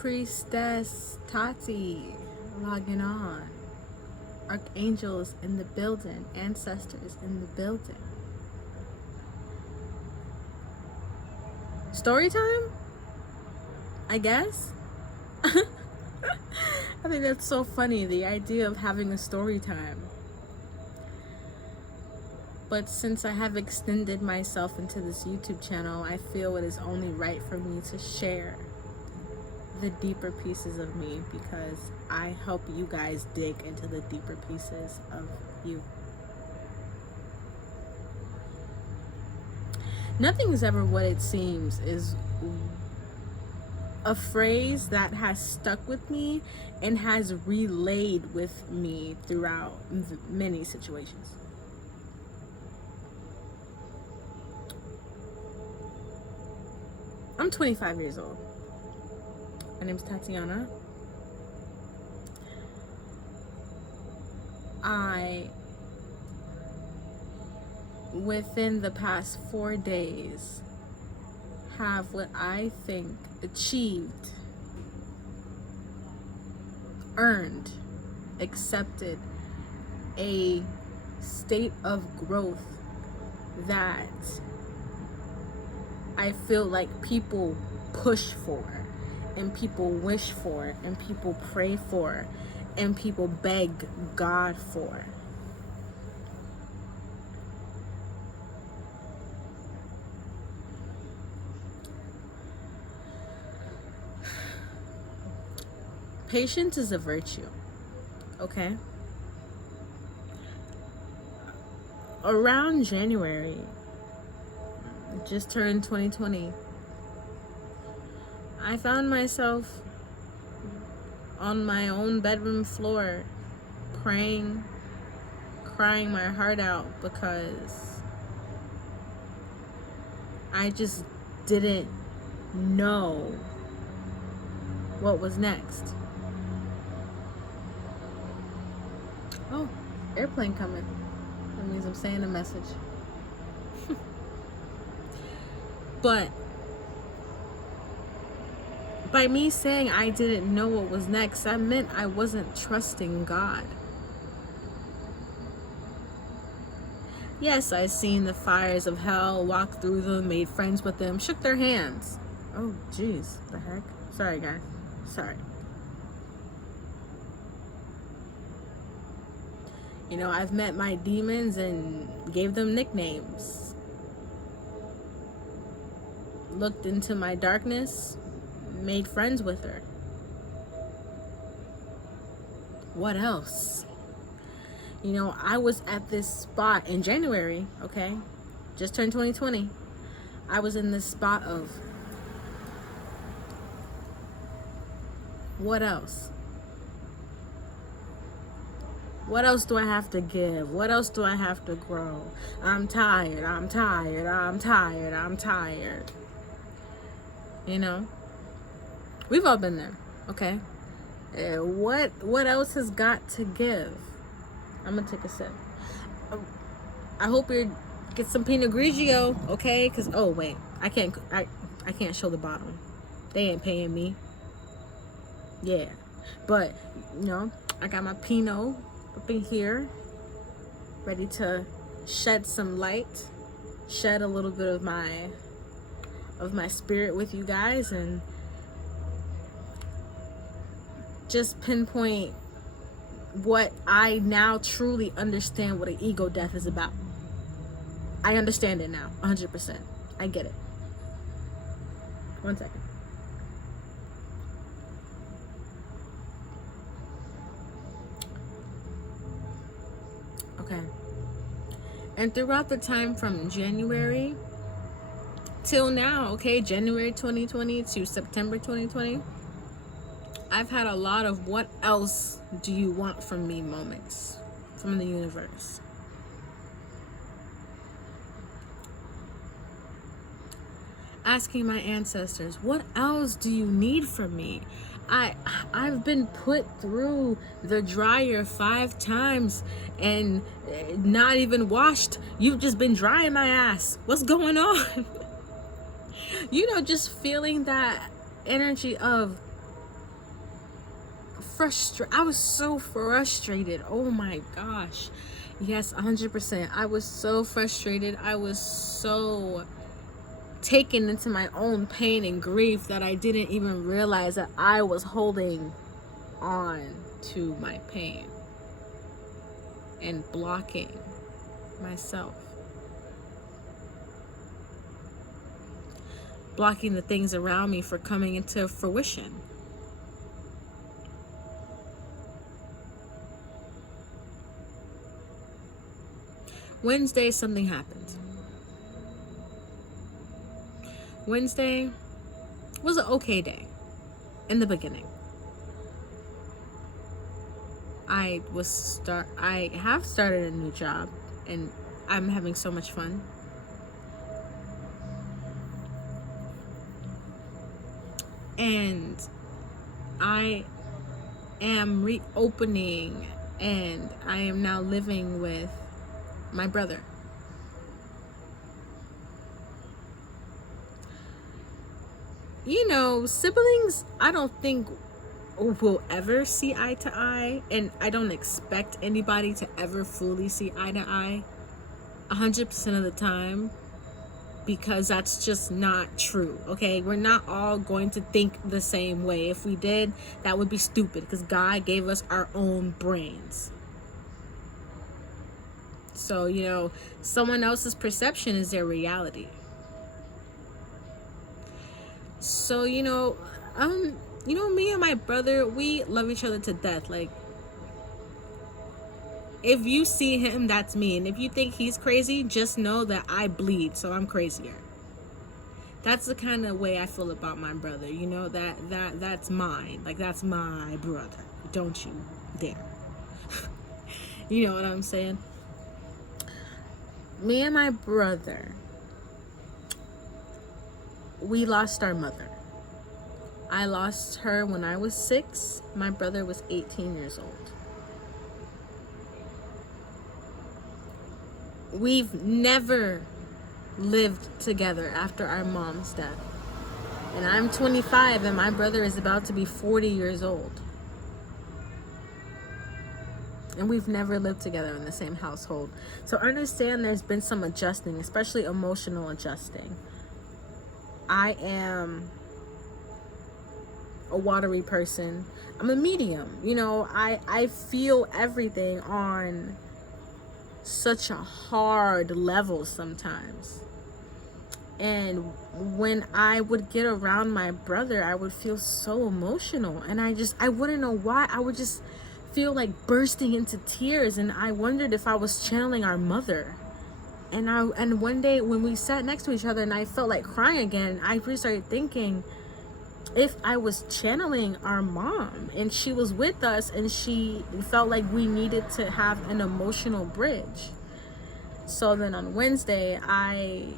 Priestess Tati logging on. Archangels in the building. Ancestors in the building. Story time? I guess. I think that's so funny, the idea of having a story time. But since I have extended myself into this YouTube channel, I feel it is only right for me to share the deeper pieces of me, because I help you guys dig into the deeper pieces of you. Nothing is ever what it seems is a phrase that has stuck with me and has relayed with me throughout many situations. I'm 25 years old. My name is Tatiana. Within the past 4 days, have what I think achieved, earned, accepted a state of growth that I feel like people push for, and people wish for, and people pray for, and people beg God for. Patience is a virtue, okay? Around January, just turned 2020, I found myself on my own bedroom floor praying, crying my heart out, because I just didn't know what was next. Oh, airplane coming. That means I'm saying a message. But by me saying I didn't know what was next, that meant I wasn't trusting God. Yes, I seen the fires of hell, walked through them, made friends with them, shook their hands. Oh, jeez, the heck? Sorry, guys. Sorry. You know, I've met my demons and gave them nicknames. Looked into my darkness, made friends with her. What else? You know, I was at this spot in January, okay? Just turned 2020. I was in this spot of, what else? What else do I have to give? What else do I have to grow? I'm tired, I'm tired, I'm tired, I'm tired. You know? We've all been there, okay? What else has got to give? I'm gonna take a sip. I hope you get some Pinot Grigio, okay? Cause oh wait, I can't show the bottle. They ain't paying me. Yeah, but you know, I got my Pinot up in here, ready to shed some light, shed a little bit of my spirit with you guys, and just pinpoint what I now truly understand what an ego death is about. I understand it now, 100%. I get it. 1 second. Okay. And throughout the time from January till now, okay, January 2020 to September 2020, I've had a lot of what else do you want from me moments from the universe. Asking my ancestors, what else do you need from me? I've been put through the dryer 5 times and not even washed. You've just been drying my ass. What's going on? You know, just feeling that energy of I was so frustrated. Oh my gosh. Yes, 100%. I was so frustrated. I was so taken into my own pain and grief that I didn't even realize that I was holding on to my pain and blocking myself, blocking the things around me for coming into fruition. Wednesday, something happened. Wednesday was an okay day in the beginning. I have started a new job and I'm having so much fun. And I am reopening and I am now living with my brother. You know, siblings, I don't think will ever see eye to eye, and I don't expect anybody to ever fully see eye to eye 100% of the time, because that's just not true. Okay, we're not all going to think the same way. If we did, that would be stupid, because God gave us our own brains. So, you know, someone else's perception is their reality. So, you know, me and my brother, we love each other to death. Like, if you see him, that's me. And if you think he's crazy, just know that I bleed, so I'm crazier. That's the kind of way I feel about my brother. You know, that's mine. Like, that's my brother. Don't you dare. You know what I'm saying? Me and my brother, we lost our mother. I lost her when I was 6. My brother was 18 years old. We've never lived together after our mom's death. And I'm 25 and my brother is about to be 40 years old. And we've never lived together in the same household. So understand there's been some adjusting, especially emotional adjusting. I am a watery person. I'm a medium. You know, I feel everything on such a hard level sometimes. And when I would get around my brother, I would feel so emotional. And I wouldn't know why. I would just feel like bursting into tears. And I wondered if I was channeling our mother. And one day when we sat next to each other and I felt like crying again, I really started thinking if I was channeling our mom and she was with us and she felt like we needed to have an emotional bridge. So then on Wednesday, I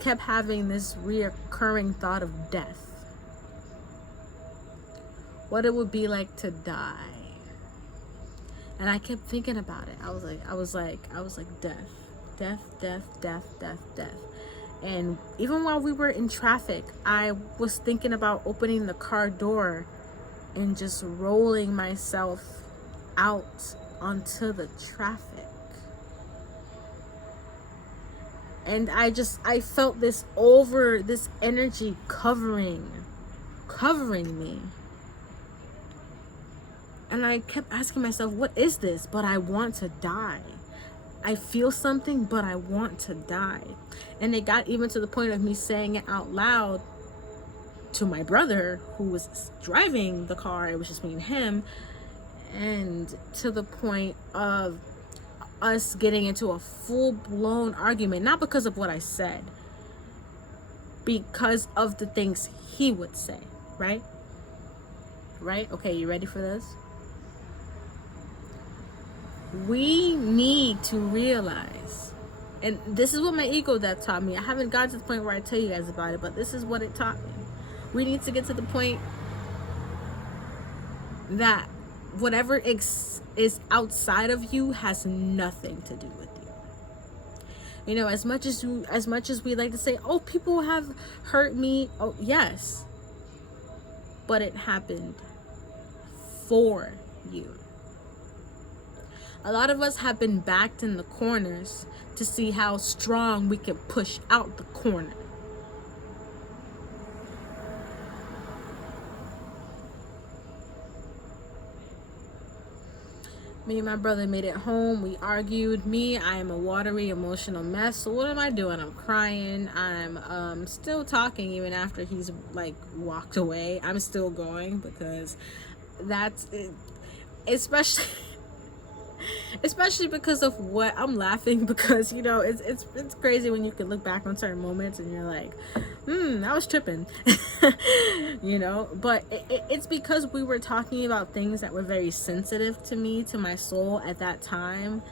kept having this reoccurring thought of death. What it would be like to die. And I kept thinking about it. I was like death. And even while we were in traffic, I was thinking about opening the car door and just rolling myself out onto the traffic. And I felt this energy covering me. And I kept asking myself, what is this? But I want to die. I feel something, but I want to die. And it got even to the point of me saying it out loud to my brother who was driving the car. It was just me and him. And to the point of us getting into a full-blown argument, not because of what I said, because of the things he would say, right? Right? Okay, you ready for this? We need to realize, and this is what my ego that taught me. I haven't gotten to the point where I tell you guys about it, but this is what it taught me. We need to get to the point that whatever is outside of you has nothing to do with you. You know, as much as we like to say, oh, people have hurt me. Oh, yes. But it happened for you. A lot of us have been backed in the corners to see how strong we can push out the corner. Me and my brother made it home. We argued. I am a watery, emotional mess. So what am I doing? I'm crying. I'm still talking even after he's like walked away. I'm still going because that's it. Especially because of what I'm laughing, because you know it's crazy when you can look back on certain moments and you're like, I was tripping. You know, but it's because we were talking about things that were very sensitive to me, to my soul at that time.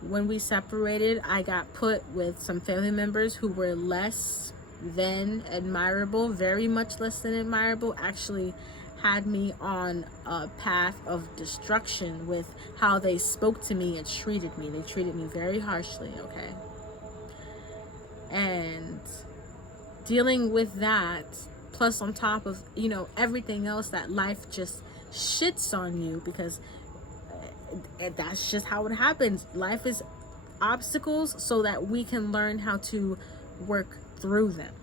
When we separated, I got put with some family members who were less than admirable, very much less than admirable, actually had me on a path of destruction with how they spoke to me and treated me. They treated me very harshly, okay? And dealing with that, plus on top of, you know, everything else that life just shits on you, because that's just how it happens. Life is obstacles so that we can learn how to work through them.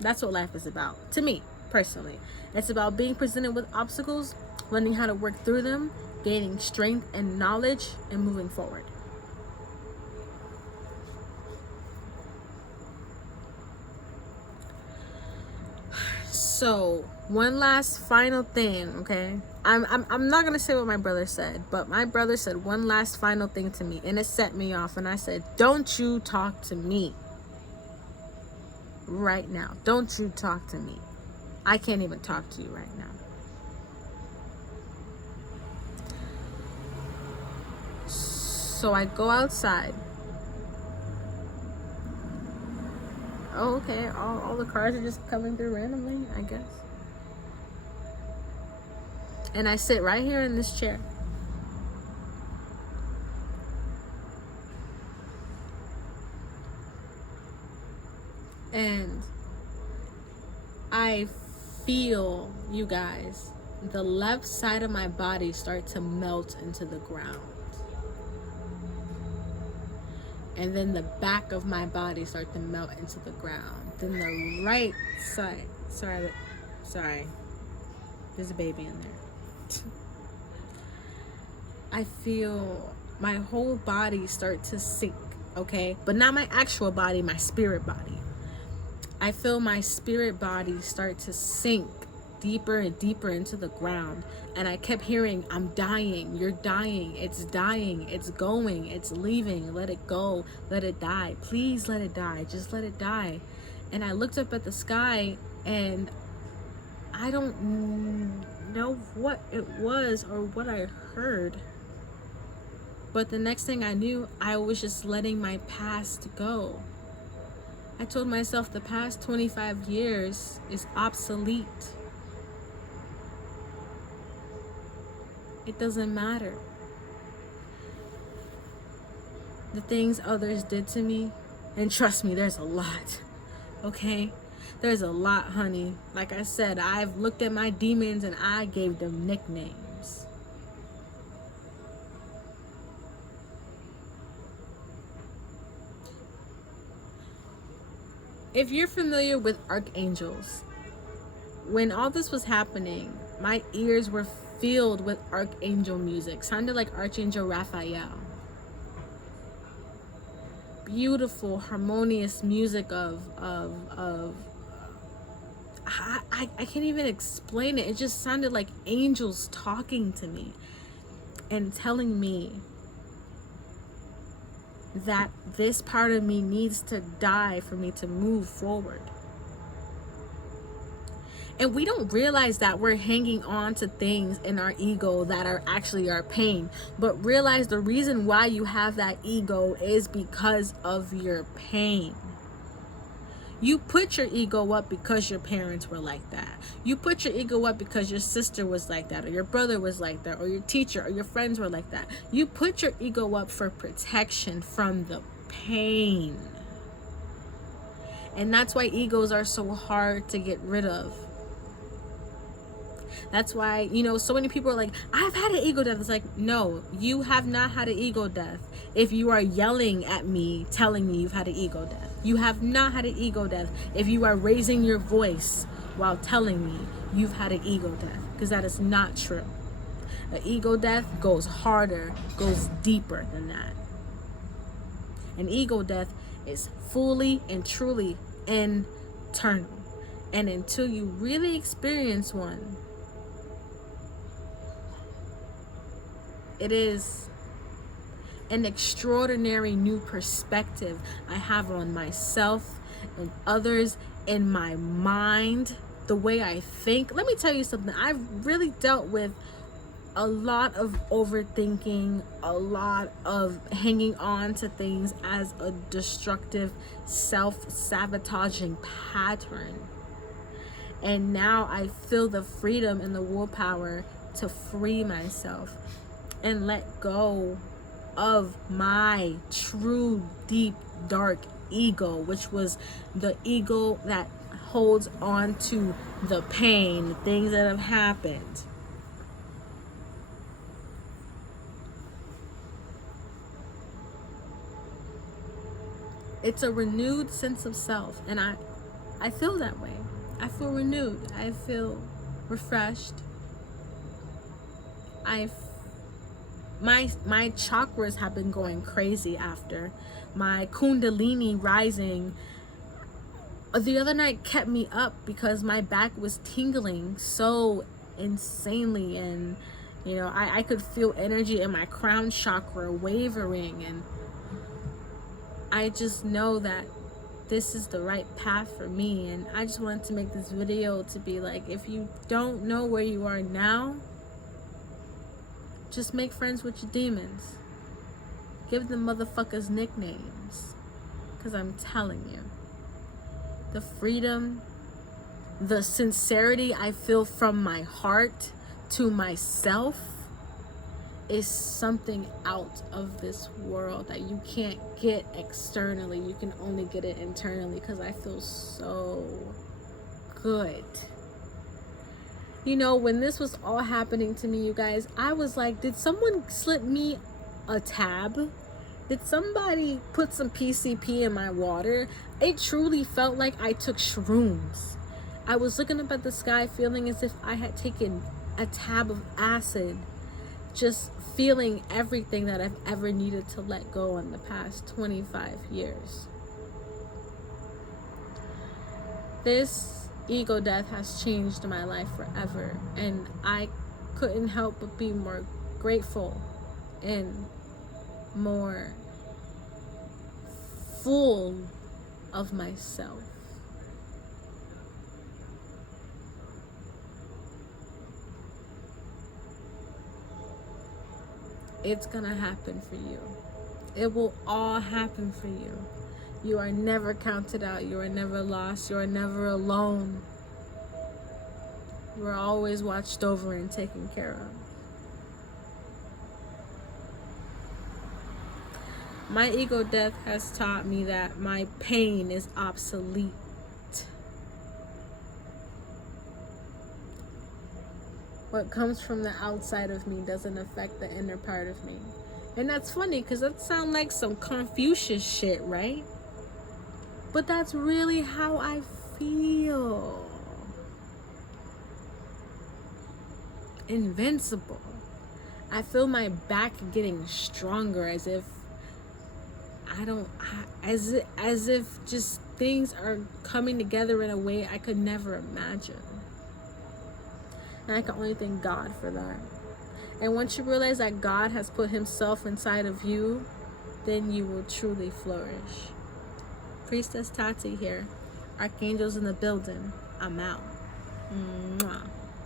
That's what life is about, to me personally. It's about being presented with obstacles, learning how to work through them, gaining strength and knowledge, and moving forward. So one last final thing, okay? I'm not gonna say what my brother said, but my brother said one last final thing to me, and it set me off. And I said, "Don't you talk to me right now. Don't you talk to me. I can't even talk to you right now." So I go outside. Oh, okay. All the cars are just coming through randomly, I guess. And I sit right here in this chair. And I feel, you guys, the left side of my body start to melt into the ground. And then the back of my body start to melt into the ground. Then the right side, sorry, there's a baby in there. I feel my whole body start to sink, okay? But not my actual body, my spirit body. I feel my spirit body start to sink deeper and deeper into the ground. And I kept hearing, "I'm dying, you're dying, it's going, it's leaving, let it go, let it die, please let it die, just let it die." And I looked up at the sky, and I don't know what it was or what I heard, but the next thing I knew, I was just letting my past go. I told myself the past 25 years is obsolete. It doesn't matter. The things others did to me, and trust me, there's a lot, okay? There's a lot, honey. Like I said, I've looked at my demons and I gave them nicknames. If you're familiar with archangels, when all this was happening, my ears were filled with archangel music. Sounded like Archangel Raphael. Beautiful, harmonious music of I can't even explain it. It just sounded like angels talking to me and telling me that this part of me needs to die for me to move forward. And we don't realize that we're hanging on to things in our ego that are actually our pain. But realize the reason why you have that ego is because of your pain. You put your ego up because your parents were like that. You put your ego up because your sister was like that, or your brother was like that, or your teacher or your friends were like that. You put your ego up for protection from the pain. And that's why egos are so hard to get rid of. That's why, you know, so many people are like, I've had an ego death. It's like, no, you have not had an ego death. If you are yelling at me, telling me you've had an ego death, you have not had an ego death. If you are raising your voice while telling me you've had an ego death, because that is not true. An ego death goes harder, goes deeper than that. An ego death is fully and truly internal. And until you really experience one, it is an extraordinary new perspective I have on myself and others, in my mind, the way I think. Let me tell you something. I've really dealt with a lot of overthinking, a lot of hanging on to things as a destructive, self-sabotaging pattern. And now I feel the freedom and the willpower to free myself and let go of my true, deep, dark ego, which was the ego that holds on to the pain, the things that have happened. It's a renewed sense of self, and I feel that way. I feel renewed. I feel refreshed. My chakras have been going crazy after my kundalini rising. The other night kept me up because my back was tingling so insanely, and you know, I could feel energy in my crown chakra wavering, and I just know that this is the right path for me. And I just wanted to make this video to be like, if you don't know where you are now, just make friends with your demons. Give them motherfuckers nicknames. Because I'm telling you, the freedom, the sincerity I feel from my heart to myself is something out of this world that you can't get externally. You can only get it internally, because I feel so good. You know, when this was all happening to me, you guys, I was like, did someone slip me a tab? Did somebody put some PCP in my water? It truly felt like I took shrooms. I was looking up at the sky feeling as if I had taken a tab of acid, just feeling everything that I've ever needed to let go in the past 25 years. This ego death has changed my life forever, and I couldn't help but be more grateful and more full of myself. It's gonna happen for you. It will all happen for you. You are never counted out. You are never lost. You are never alone. You are always watched over and taken care of. My ego death has taught me that my pain is obsolete. What comes from the outside of me doesn't affect the inner part of me. And that's funny, because that sounds like some Confucius shit, right? But that's really how I feel. Invincible. I feel my back getting stronger, as if as if just things are coming together in a way I could never imagine. And I can only thank God for that. And once you realize that God has put himself inside of you, then you will truly flourish. Priestess Tati here. Archangels in the building. I'm out. Mwah.